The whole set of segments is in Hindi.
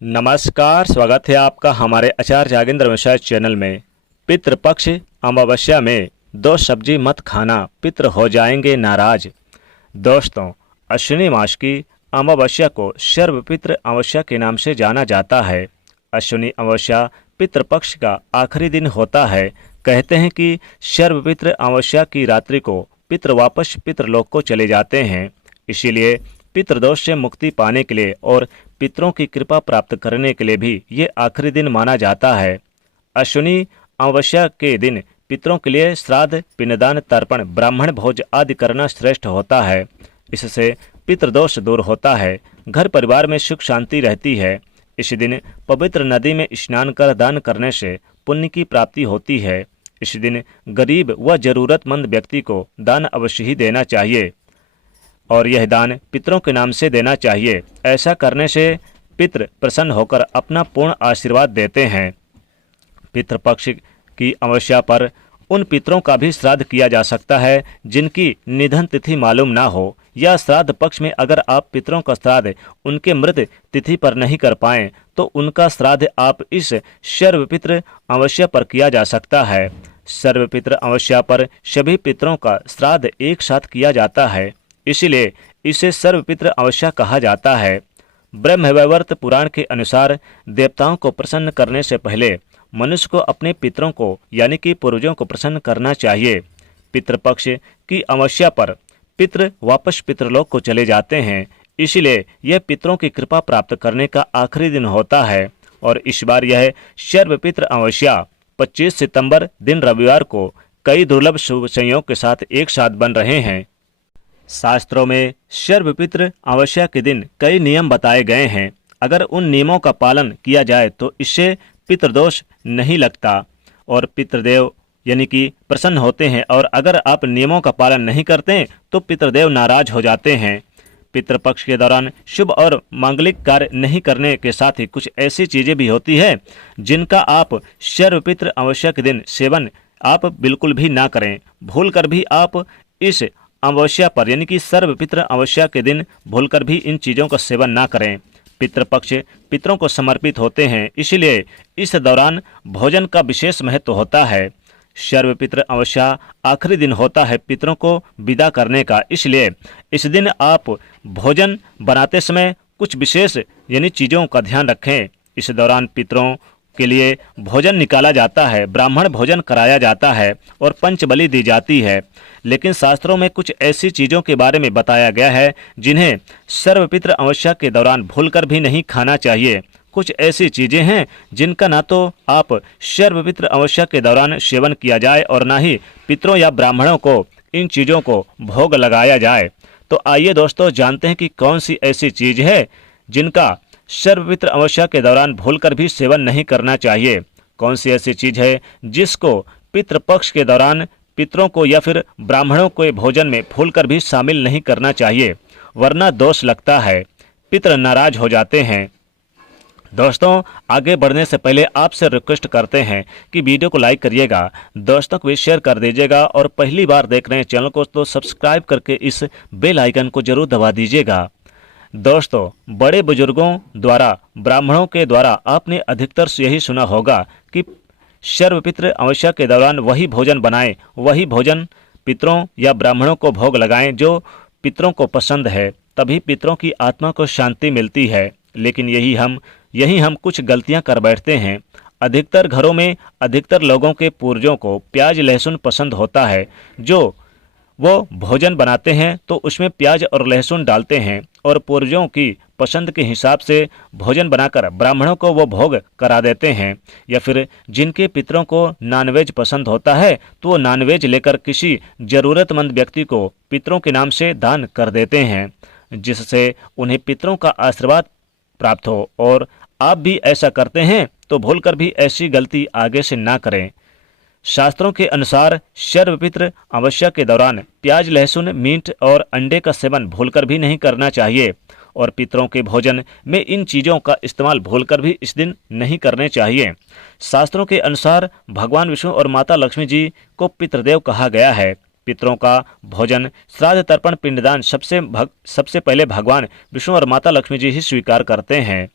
नमस्कार, स्वागत है आपका हमारे आचार्य जागेंद्र मिश्रा चैनल में। पितृपक्ष अमावस्या में दो सब्जी मत खाना, पितृ हो जाएंगे नाराज। दोस्तों, अश्विनी मास की अमावस्या को सर्वपितृ अमावस्या के नाम से जाना जाता है। अश्विनी अमावस्या पितृपक्ष का आखिरी दिन होता है। कहते हैं कि सर्वपितृ अमावस्या की रात्रि को पितृ वापस पितृलोक को चले जाते हैं। इसीलिए पितृदोष से मुक्ति पाने के लिए और पितरों की कृपा प्राप्त करने के लिए भी ये आखिरी दिन माना जाता है। अश्विनी अमावस्या के दिन पितरों के लिए श्राद्ध, पिंडदान, तर्पण, ब्राह्मण भोज आदि करना श्रेष्ठ होता है। इससे पितृदोष दूर होता है, घर परिवार में सुख शांति रहती है। इस दिन पवित्र नदी में स्नान कर दान करने से पुण्य की प्राप्ति होती है। इस दिन गरीब व जरूरतमंद व्यक्ति को दान अवश्य ही देना चाहिए और यह दान पितरों के नाम से देना चाहिए। ऐसा करने से पितृ प्रसन्न होकर अपना पूर्ण आशीर्वाद देते हैं। पितृपक्ष की अमावस्या पर उन पितरों का भी श्राद्ध किया जा सकता है जिनकी निधन तिथि मालूम ना हो, या श्राद्ध पक्ष में अगर आप पितरों का श्राद्ध उनके मृत तिथि पर नहीं कर पाएं तो उनका श्राद्ध आप इस सर्वपितृ अमावस्या पर किया जा सकता है। सर्वपितृ अमावस्या पर सभी पितरों का श्राद्ध एक साथ किया जाता है, इसीलिए इसे सर्वपितृ अमावस्या कहा जाता है। ब्रह्मवैवर्त पुराण के अनुसार देवताओं को प्रसन्न करने से पहले मनुष्य को अपने पितरों को यानी कि पूर्वजों को प्रसन्न करना चाहिए। पितृपक्ष की अमावस्या पर पितृ वापस पितृलोक को चले जाते हैं, इसीलिए यह पितरों की कृपा प्राप्त करने का आखिरी दिन होता है। और इस बार यह सर्वपितृ अमावस्या 25 सितंबर दिन रविवार को कई दुर्लभ शुभ संयोग के साथ एक साथ बन रहे हैं। शास्त्रों में सर्वपितृ अमावस्या के दिन कई नियम बताए गए हैं। अगर उन नियमों का पालन किया जाए तो इससे पितृदोष नहीं लगता और पितृदेव यानी कि प्रसन्न होते हैं, और अगर आप नियमों का पालन नहीं करते तो पितृदेव नाराज हो जाते हैं। पितृपक्ष के दौरान शुभ और मांगलिक कार्य नहीं करने के साथ ही कुछ ऐसी चीज़ें भी होती है जिनका आप सर्वपितृ अमावस्या के दिन सेवन आप बिल्कुल भी ना करें। भूल कर भी आप इस अमावस्या पर यानी कि सर्वपितृ अमावस्या के दिन भूलकर भी इन चीज़ों का सेवन ना करें। पितृपक्ष पितरों को समर्पित होते हैं, इसलिए इस दौरान भोजन का विशेष महत्व होता है। सर्वपितृ अमावस्या आखिरी दिन होता है पितरों को विदा करने का, इसलिए इस दिन आप भोजन बनाते समय कुछ विशेष यानी चीज़ों का ध्यान रखें। इस दौरान पितरों के लिए भोजन निकाला जाता है, ब्राह्मण भोजन कराया जाता है और पंचबलि दी जाती है। लेकिन शास्त्रों में कुछ ऐसी चीज़ों के बारे में बताया गया है जिन्हें सर्वपितृ अमावस्या के दौरान भूलकर भी नहीं खाना चाहिए। कुछ ऐसी चीज़ें हैं जिनका ना तो आप सर्वपितृ अमावस्या के दौरान सेवन किया जाए और ना ही पितरों या ब्राह्मणों को इन चीज़ों को भोग लगाया जाए। तो आइए दोस्तों जानते हैं कि कौन सी ऐसी चीज़ है जिनका सर्वपितृ अमावस्या के दौरान भूलकर भी सेवन नहीं करना चाहिए। कौन सी ऐसी चीज़ है जिसको पितृपक्ष के दौरान पितरों को या फिर ब्राह्मणों को भोजन में भूलकर भी शामिल नहीं करना चाहिए, वरना दोष लगता है, पितृ नाराज हो जाते हैं। दोस्तों, आगे बढ़ने से पहले आपसे रिक्वेस्ट करते हैं कि वीडियो को लाइक करिएगा, दोस्तों को भी शेयर कर दीजिएगा और पहली बार देख रहे हैं चैनल को तो सब्सक्राइब करके इस बेल आइकन को जरूर दबा दीजिएगा। दोस्तों, बड़े बुजुर्गों द्वारा ब्राह्मणों के द्वारा आपने अधिकतर से यही सुना होगा कि सर्वपितृ अमावस्या के दौरान वही भोजन बनाएं, वही भोजन पितरों या ब्राह्मणों को भोग लगाएं जो पितरों को पसंद है, तभी पितरों की आत्मा को शांति मिलती है। लेकिन यही हम कुछ गलतियां कर बैठते हैं। अधिकतर घरों में अधिकतर लोगों के पूर्वजों को प्याज लहसुन पसंद होता है, जो वो भोजन बनाते हैं तो उसमें प्याज और लहसुन डालते हैं और पूर्वजों की पसंद के हिसाब से भोजन बनाकर ब्राह्मणों को वो भोग करा देते हैं। या फिर जिनके पितरों को नॉनवेज पसंद होता है तो वो नॉनवेज लेकर किसी ज़रूरतमंद व्यक्ति को पितरों के नाम से दान कर देते हैं, जिससे उन्हें पितरों का आशीर्वाद प्राप्त हो। और आप भी ऐसा करते हैं तो भूलकर भी ऐसी गलती आगे से ना करें। शास्त्रों के अनुसार सर्वपितृ अमावस्या के दौरान प्याज लहसुन मीट और अंडे का सेवन भूलकर भी नहीं करना चाहिए और पितरों के भोजन में इन चीज़ों का इस्तेमाल भूलकर भी इस दिन नहीं करने चाहिए। शास्त्रों के अनुसार भगवान विष्णु और माता लक्ष्मी जी को पितृदेव कहा गया है। पितरों का भोजन श्राद्ध तर्पण पिंडदान सबसे पहले भगवान विष्णु और माता लक्ष्मी जी ही स्वीकार करते हैं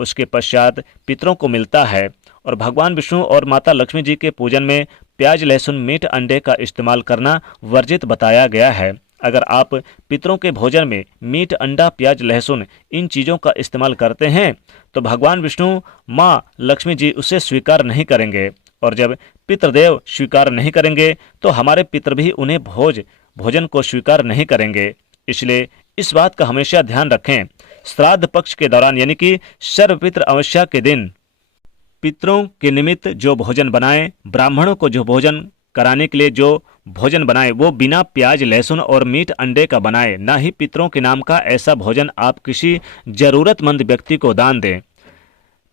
उसके पश्चात पितरों को मिलता है। और भगवान विष्णु और माता लक्ष्मी जी के पूजन में प्याज, लहसुन, मीट, अंडे का इस्तेमाल करना वर्जित बताया गया है। अगर आप पितरों के भोजन में मीट, अंडा, प्याज, लहसुन इन चीज़ों का इस्तेमाल करते हैं तो भगवान विष्णु, माँ लक्ष्मी जी उसे स्वीकार नहीं करेंगे। और जब पितृदेव स्वीकार नहीं करेंगे तो हमारे पितर भी उन्हें भोजन को स्वीकार नहीं करेंगे। इसलिए इस बात का हमेशा ध्यान रखें। श्राद्ध पक्ष के दौरान यानी कि सर्वपितृ अमावस्या के दिन पितरों के निमित्त जो भोजन बनाए, ब्राह्मणों को जो भोजन कराने के लिए जो भोजन बनाए वो बिना प्याज, लहसुन और मीट, अंडे का बनाए। ना ही पितरों के नाम का ऐसा भोजन आप किसी जरूरतमंद व्यक्ति को दान दें।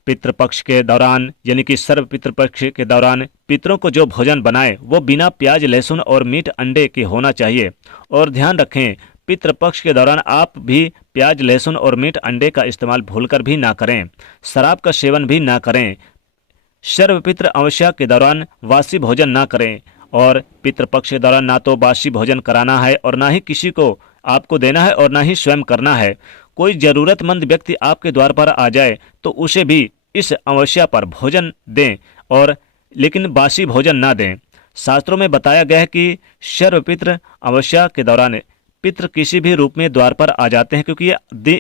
पितृपक्ष के दौरान यानी कि सर्व पितृपक्ष के दौरान पितरों को जो भोजन बनाए वो बिना प्याज, लहसुन और मीट, अंडे के होना चाहिए। और ध्यान रखें, पितृपक्ष के दौरान आप भी प्याज, लहसुन और मीट, अंडे का इस्तेमाल भूलकर भी ना करें। शराब का सेवन भी ना करें। सर्वपितृ अमावस्या के दौरान वासी भोजन ना करें। और पितृपक्ष के दौरान ना तो बासी भोजन कराना है और ना ही किसी को आपको देना है और ना ही स्वयं करना है। कोई ज़रूरतमंद व्यक्ति आपके द्वार पर आ जाए तो उसे भी इस अमावस्या पर भोजन दें, और लेकिन बासी भोजन ना दें। शास्त्रों में बताया गया है कि सर्वपितृ अमावस्या के दौरान पितृ किसी भी रूप में द्वार पर आ जाते हैं, क्योंकि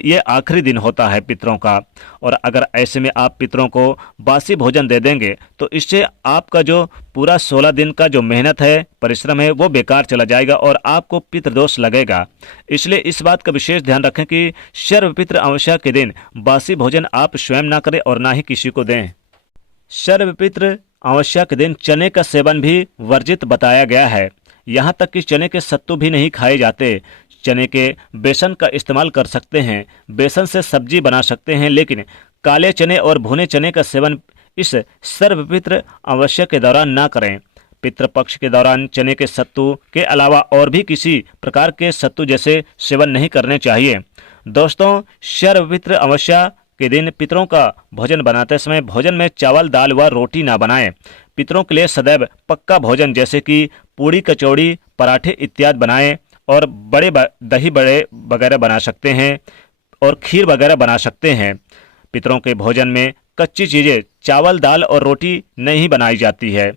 ये आखिरी दिन होता है पितरों का। और अगर ऐसे में आप पितरों को बासी भोजन दे देंगे तो इससे आपका जो पूरा 16 दिन का जो मेहनत है, परिश्रम है, वो बेकार चला जाएगा और आपको पितृदोष लगेगा। इसलिए इस बात का विशेष ध्यान रखें कि सर्वपितृ अमावस्या के दिन बासी भोजन आप स्वयं ना करें और ना ही किसी को दें। सर्वपितृ अमावस्या के दिन चने का सेवन भी वर्जित बताया गया है। यहाँ तक कि चने के सत्तू भी नहीं खाए जाते। चने के बेसन का इस्तेमाल कर सकते हैं, बेसन से सब्जी बना सकते हैं, लेकिन काले चने और भुने चने का सेवन इस सर्वपितृ अमावस्या के दौरान ना करें। पितृपक्ष के दौरान चने के सत्तू के अलावा और भी किसी प्रकार के सत्तू जैसे सेवन नहीं करने चाहिए। दोस्तों, सर्वपितृ अमावस्या के दिन पितरों का भोजन बनाते समय भोजन में चावल, दाल व रोटी ना बनाएं। पितरों के लिए सदैव पक्का भोजन जैसे कि पूड़ी, कचौड़ी, पराठे इत्यादि बनाएं और दही बड़े वगैरह बना सकते हैं और खीर वगैरह बना सकते हैं। पितरों के भोजन में कच्ची चीज़ें चावल, दाल और रोटी नहीं बनाई जाती है।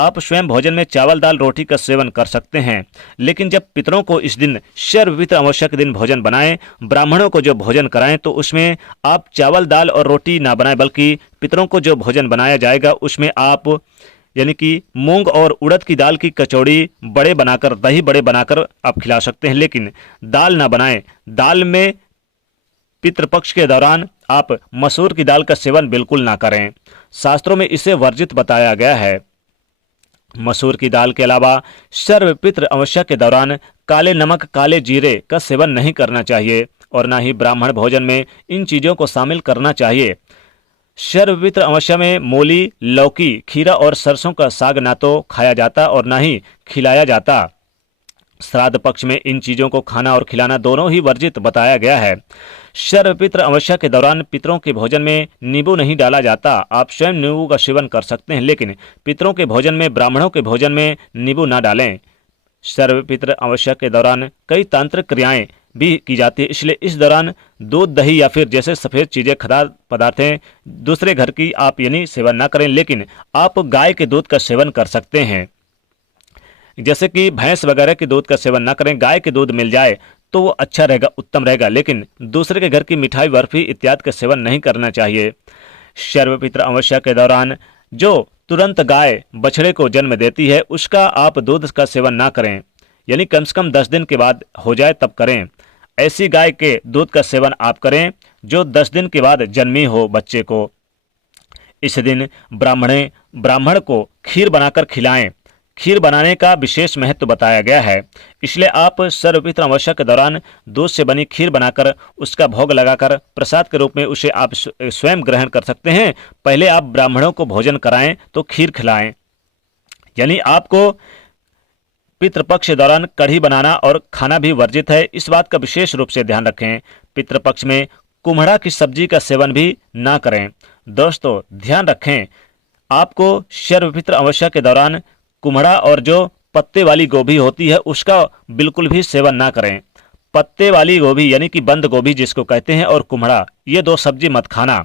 आप स्वयं भोजन में चावल, दाल, रोटी का सेवन कर सकते हैं, लेकिन जब पितरों को इस दिन सर्वपितृ अमावस्या के दिन भोजन बनाएं, ब्राह्मणों को जो भोजन कराएं, तो उसमें आप चावल, दाल और रोटी ना बनाएं, बल्कि पितरों को जो भोजन बनाया जाएगा उसमें आप यानी कि मूंग और उड़द की दाल की कचौड़ी बड़े बनाकर, दही बड़े बनाकर आप खिला सकते हैं, लेकिन दाल ना बनाएं। दाल में पितृपक्ष के दौरान आप मसूर की दाल का सेवन बिल्कुल ना करें। शास्त्रों में इसे वर्जित बताया गया है। मसूर की दाल के अलावा सर्वपितृ अमावस्या के दौरान काले नमक, काले जीरे का सेवन नहीं करना चाहिए और ना ही ब्राह्मण भोजन में इन चीज़ों को शामिल करना चाहिए। सर्वपितृ अमावस्या में मूली, लौकी, खीरा और सरसों का साग ना तो खाया जाता और ना ही खिलाया जाता। श्राद्ध पक्ष में इन चीज़ों को खाना और खिलाना दोनों ही वर्जित बताया गया है। सर्वपितृ अमावस्या के दौरान पितरों के भोजन में नींबू नहीं डाला जाता। आप स्वयं नींबू का सेवन कर सकते हैं, लेकिन पितरों के भोजन में, ब्राह्मणों के भोजन में नींबू ना डालें। सर्वपितृ अमावस्या के दौरान कई तांत्रिक क्रियाएं भी की जाती है, इसलिए इस दौरान दूध, दही या फिर जैसे सफ़ेद चीज़ें, खाद्य पदार्थें दूसरे घर की आप यानी सेवन ना करें, लेकिन आप गाय के दूध का सेवन कर सकते हैं। जैसे कि भैंस वगैरह के दूध का सेवन ना करें। गाय के दूध मिल जाए तो वो अच्छा रहेगा, उत्तम रहेगा, लेकिन दूसरे के घर की मिठाई, बर्फी इत्यादि का सेवन नहीं करना चाहिए। सर्वपितृ अमावस्या के दौरान जो तुरंत गाय बछड़े को जन्म देती है उसका आप दूध का सेवन ना करें, यानी कम से कम 10 दिन के बाद हो जाए तब करें। ऐसी गाय के दूध का सेवन आप करें जो 10 दिन के बाद जन्मी हो बच्चे को। इस दिन ब्राह्मण को खीर बनाकर खिलाएं। खीर बनाने का विशेष महत्व बताया गया है, इसलिए आप सर्वपितृ अमावस्या के दौरान दूध से बनी खीर बनाकर उसका भोग लगाकर प्रसाद के रूप में उसे आप स्वयं ग्रहण कर सकते हैं। पहले आप ब्राह्मणों को भोजन कराएं तो खीर खिलाएं। यानी आपको पितृपक्ष के दौरान कढ़ी बनाना और खाना भी वर्जित है। इस बात का विशेष रूप से ध्यान रखें। पितृपक्ष में कुम्हड़ा की सब्जी का सेवन भी ना करें। दोस्तों, ध्यान रखें, आपको सर्वपितृ अमावस्या के दौरान कुम्हड़ा और जो पत्ते वाली गोभी होती है उसका बिल्कुल भी सेवन ना करें। पत्ते वाली गोभी यानी कि बंद गोभी जिसको कहते हैं और कुम्हड़ा, ये 2 सब्जी मत खाना।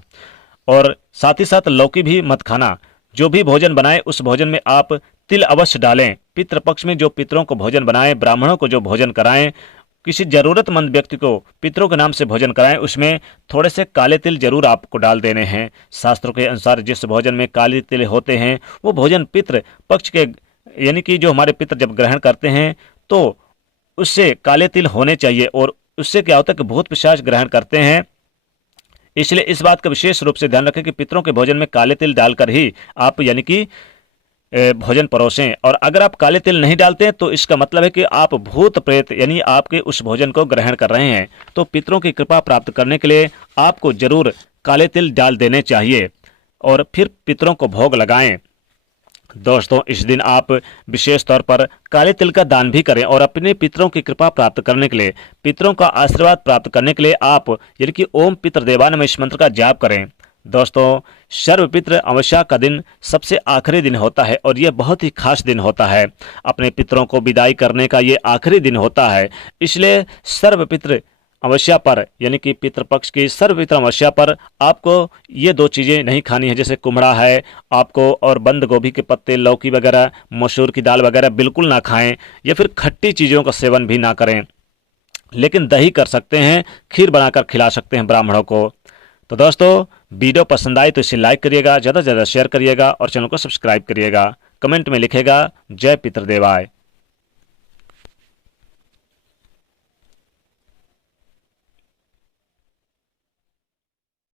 और साथ ही साथ लौकी भी मत खाना। जो भी भोजन बनाएं उस भोजन में आप तिल अवश्य डालें। पितृपक्ष में जो पितरों को भोजन बनाएं, ब्राह्मणों को जो भोजन कराएं, किसी जरूरतमंद व्यक्ति को पितरों के नाम से भोजन कराएं, उसमें थोड़े से काले तिल जरूर आपको डाल देने हैं। शास्त्रों के अनुसार जिस भोजन में काले तिल होते हैं वो भोजन पितृ पक्ष के, यानी कि जो हमारे पितृ जब ग्रहण करते हैं तो उससे काले तिल होने चाहिए, और उससे क्या होता है कि भूत पिशाच ग्रहण करते हैं। इसलिए इस बात का विशेष रूप से ध्यान रखें कि पितरों के भोजन में काले तिल डालकर ही आप यानी कि भोजन परोसें। और अगर आप काले तिल नहीं डालते हैं तो इसका मतलब है कि आप भूत प्रेत यानी आपके उस भोजन को ग्रहण कर रहे हैं। तो पितरों की कृपा प्राप्त करने के लिए आपको जरूर काले तिल डाल देने चाहिए और फिर पितरों को भोग लगाएं। दोस्तों, इस दिन आप विशेष तौर पर काले तिल का दान भी करें और अपने पितरों की कृपा प्राप्त करने के लिए, पितरों का आशीर्वाद प्राप्त करने के लिए आप यानी कि ओम पितृदेवाय नमः इस मंत्र का जाप करें। दोस्तों, सर्वपितृ अमावस्या का दिन सबसे आखिरी दिन होता है और यह बहुत ही खास दिन होता है। अपने पितरों को विदाई करने का ये आखिरी दिन होता है। इसलिए सर्वपितृ अमावस्या पर यानी कि पितृपक्ष की सर्वपितृ अमावस्या पर आपको ये दो चीज़ें नहीं खानी है, जैसे कुम्हड़ा है आपको, और बंद गोभी के पत्ते, लौकी वगैरह, मसूर की दाल वगैरह बिल्कुल ना खाएं, या फिर खट्टी चीज़ों का सेवन भी ना करें। लेकिन दही कर सकते हैं, खीर बनाकर खिला सकते हैं ब्राह्मणों को। तो दोस्तों, वीडियो पसंद आए तो इसे लाइक करिएगा, ज़्यादा से ज़्यादा शेयर करिएगा और चैनल को सब्सक्राइब करिएगा। कमेंट में लिखेगा जय पितृदेवाय।